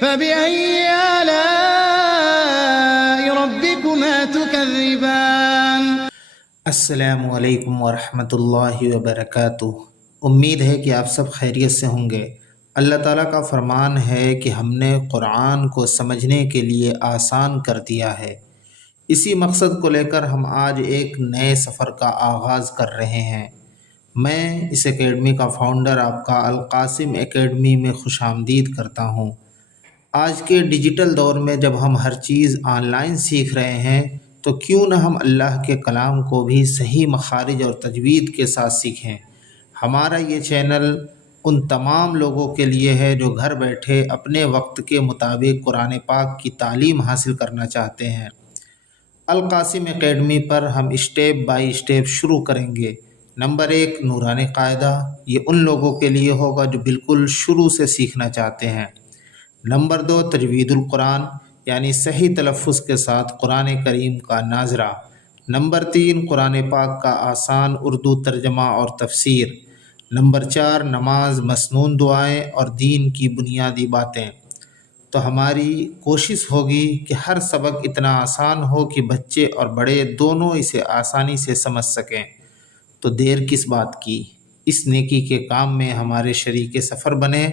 فبأي آلاء ربكما تكذبان۔ السلام علیکم ورحمۃ اللہ وبرکاتہ۔ امید ہے کہ آپ سب خیریت سے ہوں گے۔ اللہ تعالیٰ کا فرمان ہے کہ ہم نے قرآن کو سمجھنے کے لیے آسان کر دیا ہے۔ اسی مقصد کو لے کر ہم آج ایک نئے سفر کا آغاز کر رہے ہیں۔ میں اس اکیڈمی کا فاؤنڈر آپ کا القاسم اکیڈمی میں خوش آمدید کرتا ہوں۔ آج کے ڈیجیٹل دور میں جب ہم ہر چیز آن لائن سیکھ رہے ہیں تو کیوں نہ ہم اللہ کے کلام کو بھی صحیح مخارج اور تجوید کے ساتھ سیکھیں۔ ہمارا یہ چینل ان تمام لوگوں کے لیے ہے جو گھر بیٹھے اپنے وقت کے مطابق قرآن پاک کی تعلیم حاصل کرنا چاہتے ہیں۔ القاسم اکیڈمی پر ہم اسٹیپ بائی اسٹیپ شروع کریں گے۔ نمبر 1 نورانی قاعدہ، یہ ان لوگوں کے لیے ہوگا جو بالکل شروع سے سیکھنا چاہتے ہیں۔ نمبر 2 تجوید القرآن، یعنی صحیح تلفظ کے ساتھ قرآن کریم کا ناظرہ۔ نمبر 3 قرآن پاک کا آسان اردو ترجمہ اور تفسیر۔ نمبر 4 نماز، مسنون دعائیں اور دین کی بنیادی باتیں۔ تو ہماری کوشش ہوگی کہ ہر سبق اتنا آسان ہو کہ بچے اور بڑے دونوں اسے آسانی سے سمجھ سکیں۔ تو دیر کس بات کی، اس نیکی کے کام میں ہمارے شریک سفر بنیں۔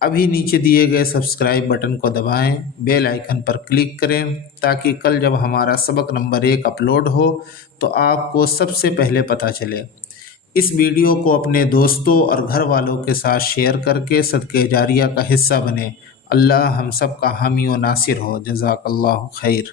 ابھی نیچے دیے گئے سبسکرائب بٹن کو دبائیں، بیل آئیکن پر کلک کریں تاکہ کل جب ہمارا سبق نمبر 1 اپلوڈ ہو تو آپ کو سب سے پہلے پتہ چلے۔ اس ویڈیو کو اپنے دوستوں اور گھر والوں کے ساتھ شیئر کر کے صدقہ جاریہ کا حصہ بنیں۔ اللہ ہم سب کا حامی و ناصر ہو۔ جزاک اللہ خیر۔